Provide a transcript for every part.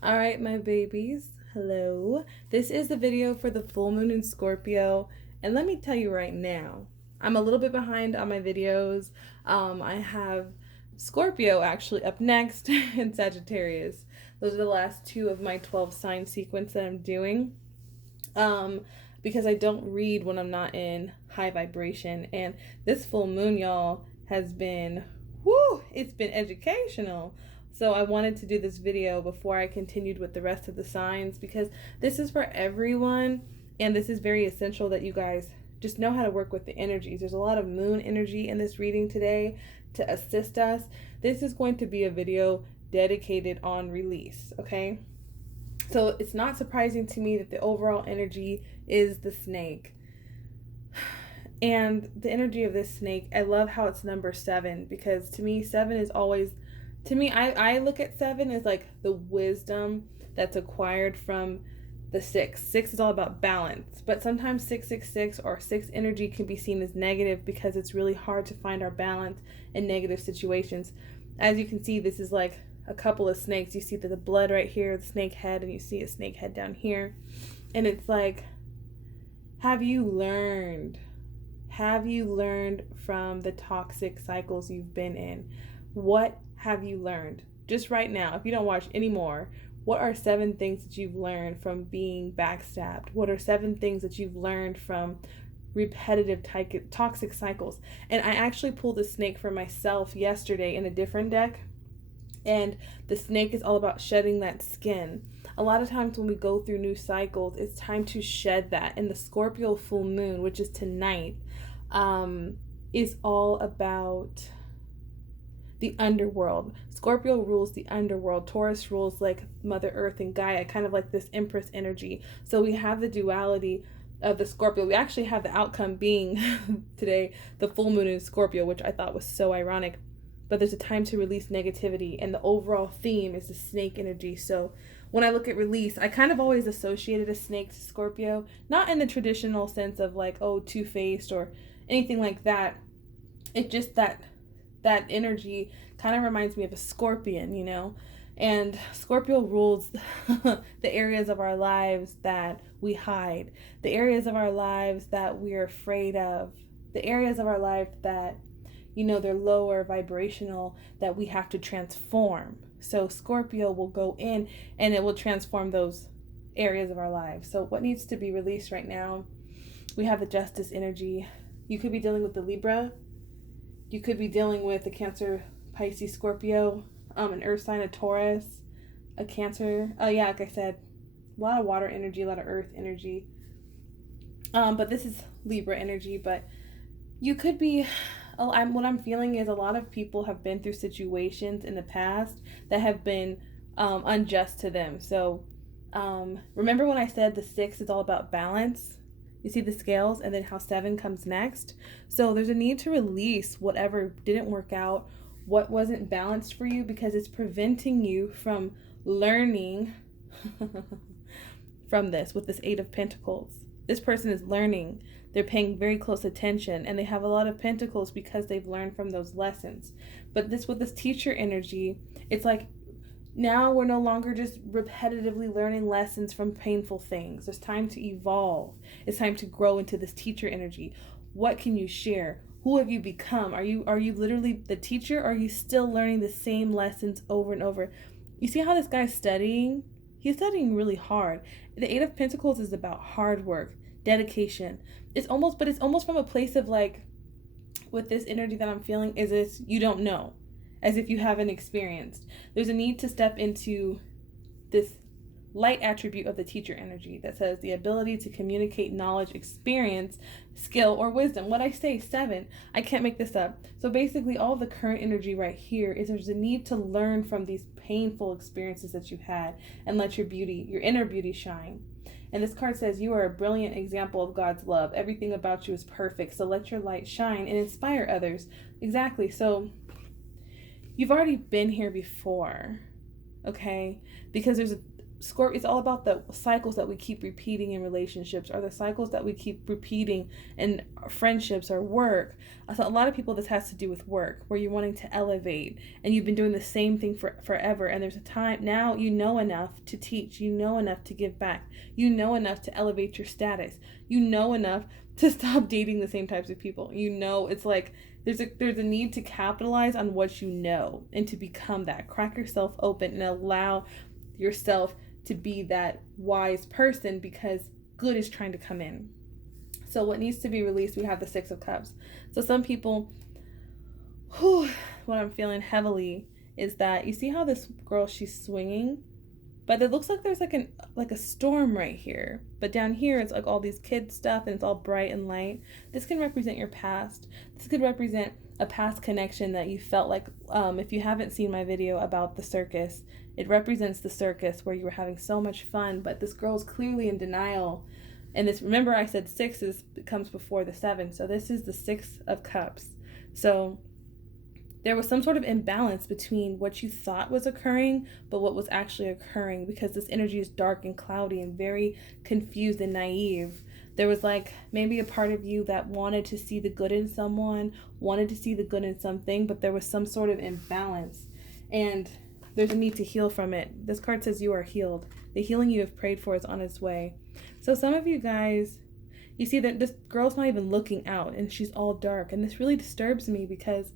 All right, my babies. Hello. This is the video for the full moon in Scorpio. And let me tell you right now, I'm a little bit behind on my videos. I have Scorpio actually up next and Sagittarius. Those are the last two of my 12 sign sequence that I'm doing. Um, because I don't read when I'm not in high vibration. And this full moon, y'all, has been, it's been educational. So I wanted to do this video before I continued with the rest of the signs because this is for everyone and this is very essential that you guys just know how to work with the energies. There's a lot of moon energy in this reading today to assist us. This is going to be a video dedicated on release, okay? So it's not surprising to me that the overall energy is the snake. And the energy of this snake, I love how it's number 7 because to me, 7 is always, I look at 7 as like the wisdom that's acquired from the 6. 6 is all about balance, but sometimes 666 or 6 energy can be seen as negative because it's really hard to find our balance in negative situations. As you can see, this is like a couple of snakes. You see the blood right here, the snake head, and you see a snake head down here. And it's like, have you learned? Have you learned from the toxic cycles you've been in? What have you learned? Just right now, if you don't watch anymore, what are 7 things that you've learned from being backstabbed? What are 7 things that you've learned from repetitive toxic cycles? And I actually pulled a snake for myself yesterday in a different deck. And the snake is all about shedding that skin. A lot of times when we go through new cycles, it's time to shed that. And the Scorpio full moon, which is tonight, is all about the underworld. Scorpio rules the underworld. Taurus rules like Mother Earth and Gaia, kind of like this Empress energy. So we have the duality of the Scorpio. We actually have the outcome being today the full moon in Scorpio, which I thought was so ironic. But there's a time to release negativity, and the overall theme is the snake energy. So when I look at release, I kind of always associated a snake to Scorpio, not in the traditional sense of like, oh, two-faced or anything like that. It's just that energy kind of reminds me of a scorpion, you know? And Scorpio rules the areas of our lives that we hide, the areas of our lives that we're afraid of, the areas of our life that, you know, they're lower vibrational, that we have to transform. So Scorpio will go in and it will transform those areas of our lives. So what needs to be released right now? We have the justice energy. You could be dealing with the Libra. You could be dealing with a Cancer, Pisces, Scorpio, an Earth sign, a Taurus, a Cancer. Yeah, like I said, a lot of water energy, a lot of Earth energy. But this is Libra energy. But you could be, what I'm feeling is a lot of people have been through situations in the past that have been unjust to them. So remember when I said the 6 is all about balance? You see the scales and then how 7 comes next. So there's a need to release whatever didn't work out, what wasn't balanced for you, because it's preventing you from learning from this with this 8 of Pentacles. This person is learning. They're paying very close attention and they have a lot of pentacles because they've learned from those lessons. But this, with this teacher energy, it's like now we're no longer just repetitively learning lessons from painful things. There's time to evolve. It's time to grow into this teacher energy. What can you share? Who have you become? Are you literally the teacher, or are you still learning the same lessons over and over? You see how this guy's studying? He's studying really hard. The 8 of Pentacles is about hard work, dedication. It's almost from a place of like, with this energy that I'm feeling, is this you don't know, as if you haven't experienced. There's a need to step into this light attribute of the teacher energy that says the ability to communicate knowledge, experience, skill, or wisdom. What I say, 7, I can't make this up. So basically all the current energy right here is there's a need to learn from these painful experiences that you've had and let your inner beauty shine. And this card says you are a brilliant example of God's love. Everything about you is perfect. So let your light shine and inspire others. Exactly. So you've already been here before, okay? Because there's Scorpio, it's all about the cycles that we keep repeating in relationships, or the cycles that we keep repeating in friendships or work. So a lot of people, this has to do with work, where you're wanting to elevate and you've been doing the same thing for forever. And there's a time now you know enough to teach, you know enough to give back, you know enough to elevate your status, you know enough to stop dating the same types of people. You know, it's like there's a need to capitalize on what you know and to become that. Crack yourself open and allow yourself to be that wise person, because good is trying to come in. So what needs to be released, we have the Six of Cups. So some people, what I'm feeling heavily is that you see how this girl, she's swinging, but it looks like there's like a storm right here. But down here, it's like all these kid stuff and it's all bright and light. This can represent your past. This could represent a past connection that you felt like, if you haven't seen my video about the circus, it represents the circus where you were having so much fun, but this girl's clearly in denial. And this, remember I said 6 comes before the 7. So this is the 6 of Cups. So there was some sort of imbalance between what you thought was occurring, but what was actually occurring, because this energy is dark and cloudy and very confused and naive. There was like maybe a part of you that wanted to see the good in someone, wanted to see the good in something, but there was some sort of imbalance. And there's a need to heal from it. This card says you are healed. The healing you have prayed for is on its way. So some of you guys, you see that this girl's not even looking out and she's all dark. And this really disturbs me, because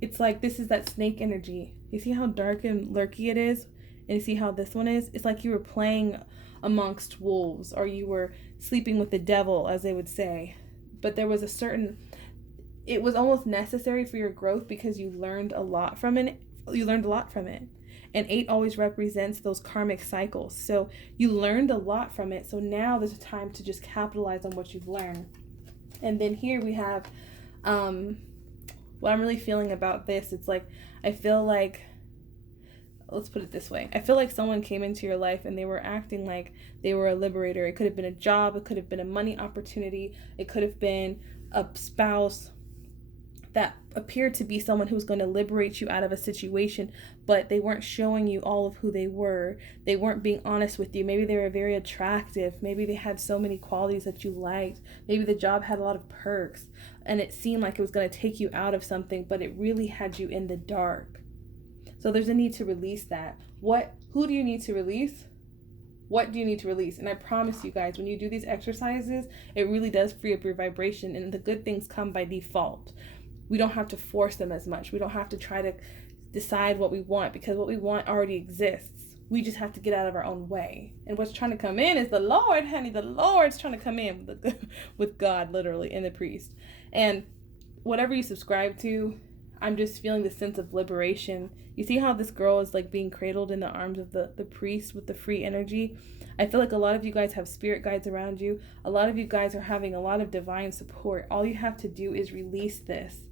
it's like this is that snake energy. You see how dark and lurky it is? And you see how this one is? It's like you were playing amongst wolves, or you were sleeping with the devil, as they would say. But there was it was almost necessary for your growth, because you learned a lot from it. And 8 always represents those karmic cycles. So you learned a lot from it. So now there's a time to just capitalize on what you've learned. And then here we have what I'm really feeling about this. It's like, I feel like, let's put it this way. I feel like someone came into your life and they were acting like they were a liberator. It could have been a job. It could have been a money opportunity. It could have been a spouse that appeared to be someone who's going to liberate you out of a situation, but they weren't showing you all of who they were. They weren't being honest with you. Maybe they were very attractive. Maybe they had so many qualities that you liked. Maybe the job had a lot of perks, and it seemed like it was going to take you out of something, but it really had you in the dark. So there's a need to release that. Who do you need to release? What do you need to release? And I promise you guys, when you do these exercises, it really does free up your vibration, and the good things come by default. We don't have to force them as much. We don't have to try to decide what we want, because what we want already exists. We just have to get out of our own way. And what's trying to come in is the Lord, honey. The Lord's trying to come in with God, literally, and the priest. And whatever you subscribe to, I'm just feeling the sense of liberation. You see how this girl is like being cradled in the arms of the priest with the free energy? I feel like a lot of you guys have spirit guides around you. A lot of you guys are having a lot of divine support. All you have to do is release this.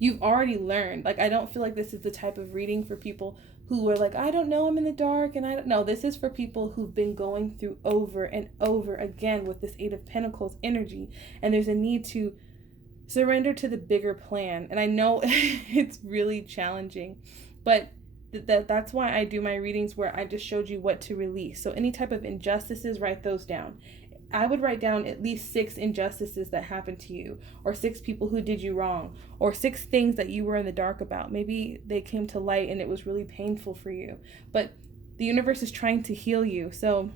You've already learned. Like, I don't feel like this is the type of reading for people who are like, I don't know, I'm in the dark, and I don't know. This is for people who've been going through over and over again with this 8 of Pentacles energy, and there's a need to surrender to the bigger plan. And I know it's really challenging, but that's why I do my readings where I just showed you what to release. So any type of injustices, write those down. I would write down at least 6 injustices that happened to you, or 6 people who did you wrong, or 6 things that you were in the dark about. Maybe they came to light and it was really painful for you, but the universe is trying to heal you. So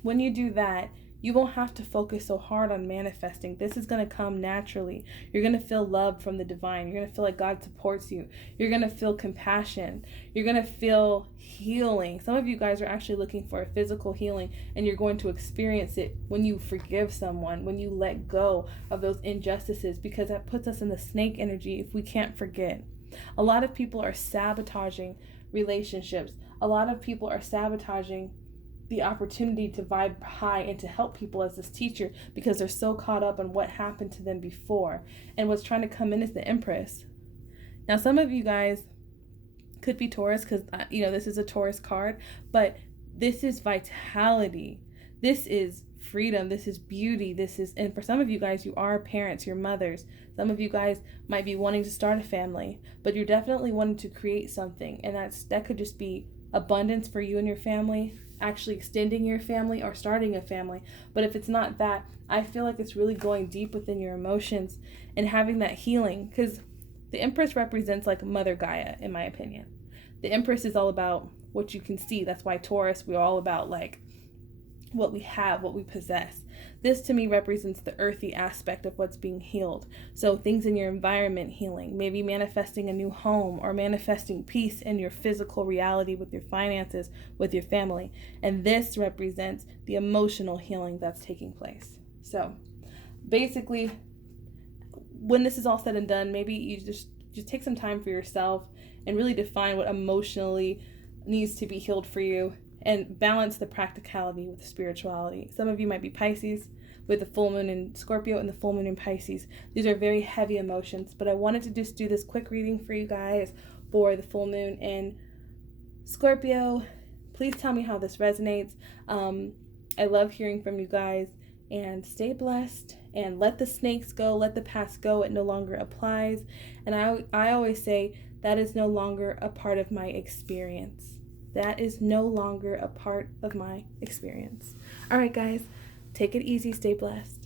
when you do that, you won't have to focus so hard on manifesting. This is going to come naturally. You're going to feel love from the divine. You're going to feel like God supports you. You're going to feel compassion. You're going to feel healing. Some of you guys are actually looking for a physical healing, and you're going to experience it when you forgive someone, when you let go of those injustices, because that puts us in the snake energy if we can't forget. A lot of people are sabotaging relationships. A lot of people are sabotaging the opportunity to vibe high and to help people as this teacher, because they're so caught up on what happened to them before. And what's trying to come in is the Empress. Now, some of you guys could be Taurus, because this is a Taurus card, but this is vitality. This is freedom. This is beauty. And for some of you guys, you are parents, you're mothers. Some of you guys might be wanting to start a family, but you're definitely wanting to create something, and that could just be abundance for you and your family, actually extending your family or starting a family. But if it's not that, I feel like it's really going deep within your emotions and having that healing, because the Empress represents like Mother Gaia, in my opinion. The Empress is all about what you can see. That's why Taurus, we're all about like what we have, what we possess. This to me represents the earthy aspect of what's being healed. So things in your environment healing, maybe manifesting a new home or manifesting peace in your physical reality with your finances, with your family. And this represents the emotional healing that's taking place. So basically, when this is all said and done, maybe you just take some time for yourself and really define what emotionally needs to be healed for you, and balance the practicality with the spirituality. Some of you might be Pisces with the full moon in Scorpio and the full moon in Pisces. These are very heavy emotions, but I wanted to just do this quick reading for you guys for the full moon in Scorpio. Please tell me how this resonates. I love hearing from you guys, and stay blessed and let the snakes go, let the past go. It no longer applies. And I always say that is no longer a part of my experience. That is no longer a part of my experience. All right, guys, take it easy. Stay blessed.